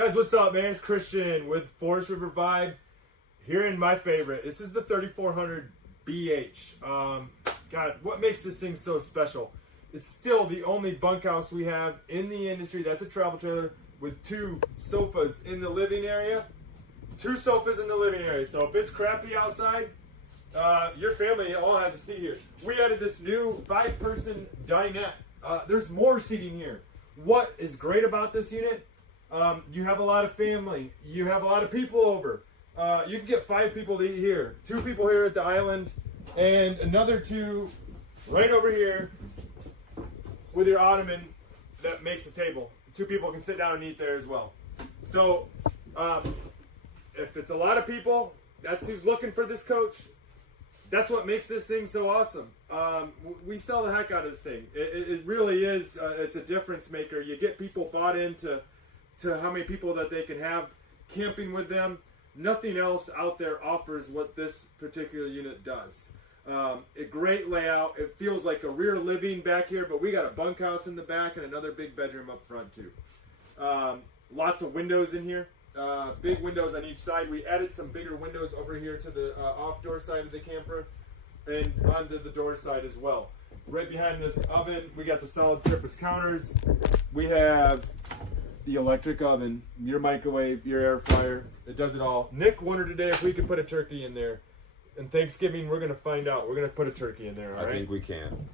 Guys, what's up, man? It's Christian with Forest River Vibe here in my favorite. This is the 3400 BH. God, what makes this thing so special? It's still the only bunkhouse we have in the industry. That's a travel trailer with 2 sofas in the living area. 2 sofas in the living area. So if it's crappy outside, your family all has a seat here. We added this new 5-person dinette. There's more seating here. What is great about this unit? You have a lot of family. You have a lot of people over. You can get 5 people to eat here. 2 people here at the island, and another 2 right over here with your ottoman that makes the table. 2 people can sit down and eat there as well. So, if it's a lot of people, that's who's looking for this coach. That's what makes this thing so awesome. We sell the heck out of this thing. It really is. It's a difference maker. You get people bought into how many people that they can have camping with them. Nothing else out there offers what this particular unit does. A great layout. It feels like a rear living back here, but we got a bunkhouse in the back and another big bedroom up front too. Lots of windows in here. Big windows on each side. We added some bigger windows over here to the off-door side of the camper and onto the door side as well. Right behind this oven, we got the solid surface counters. We have the electric oven, your microwave, your air fryer. It does it all. Nick wondered today if we could put a turkey in there. And Thanksgiving, we're going to find out. We're going to put a turkey in there, all right? I think we can.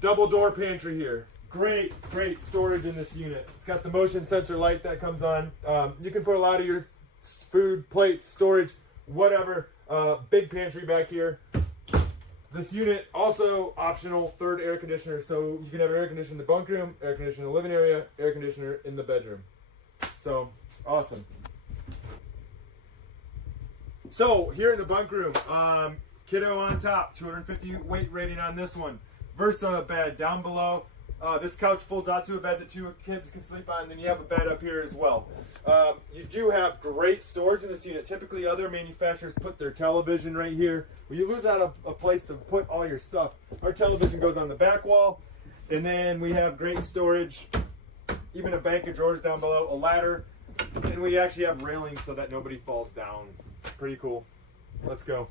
Double door pantry here. Great storage in this unit. It's got the motion sensor light that comes on. You can put a lot of your food, plates, storage, whatever. Big pantry back here. This unit also optional 3rd air conditioner, so you can have an air conditioner in the bunk room, air conditioner in the living area, air conditioner in the bedroom. So awesome. So here in the bunk room, kiddo on top, 250 weight rating on this one. Versa bed down below. This couch folds out to a bed that 2 kids can sleep on, and then you have a bed up here as well. You do have great storage in this unit. Typically, other manufacturers put their television right here. Well, you lose out a place to put all your stuff. Our television goes on the back wall, and then we have great storage, even a bank of drawers down below, a ladder, and we actually have railings so that nobody falls down. Pretty cool. Let's go.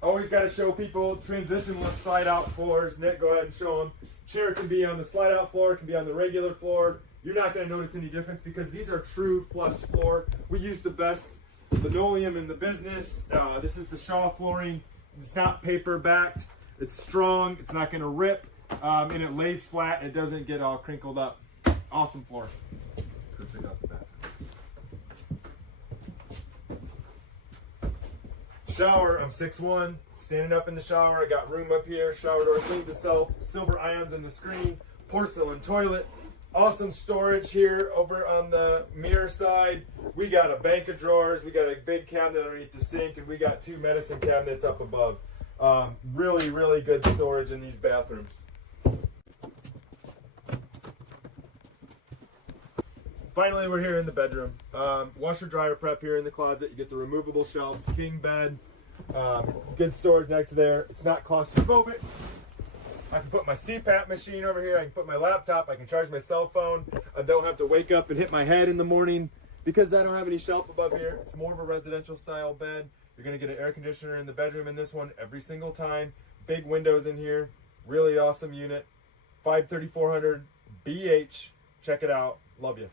Always got to show people transitionless slide-out floors. Nick, go ahead and show them. Chair can be on the slide-out floor, can be on the regular floor. You're not going to notice any difference because these are true flush floor. We use the best linoleum in the business. This is the Shaw flooring. It's not paper backed. It's strong. It's not going to rip, and it lays flat. It doesn't get all crinkled up. Awesome floor. Let's go check out the bathroom. Shower, I'm 6'1", standing up in the shower. I got room up here, shower door cleans itself, silver ions in the screen, porcelain toilet, awesome storage here over on the mirror side. We got a bank of drawers, we got a big cabinet underneath the sink, and we got 2 medicine cabinets up above. Really good storage in these bathrooms. Finally, we're here in the bedroom. Washer dryer prep here in the closet. You get the removable shelves, king bed, good storage next to there. It's not claustrophobic. I can put my CPAP machine over here. I can put my laptop. I can charge my cell phone. I don't have to wake up and hit my head in the morning because I don't have any shelf above here. It's more of a residential style bed. You're going to get an air conditioner in the bedroom in this one every single time. Big windows in here. Really awesome unit. 3400 BH. Check it out. Love you.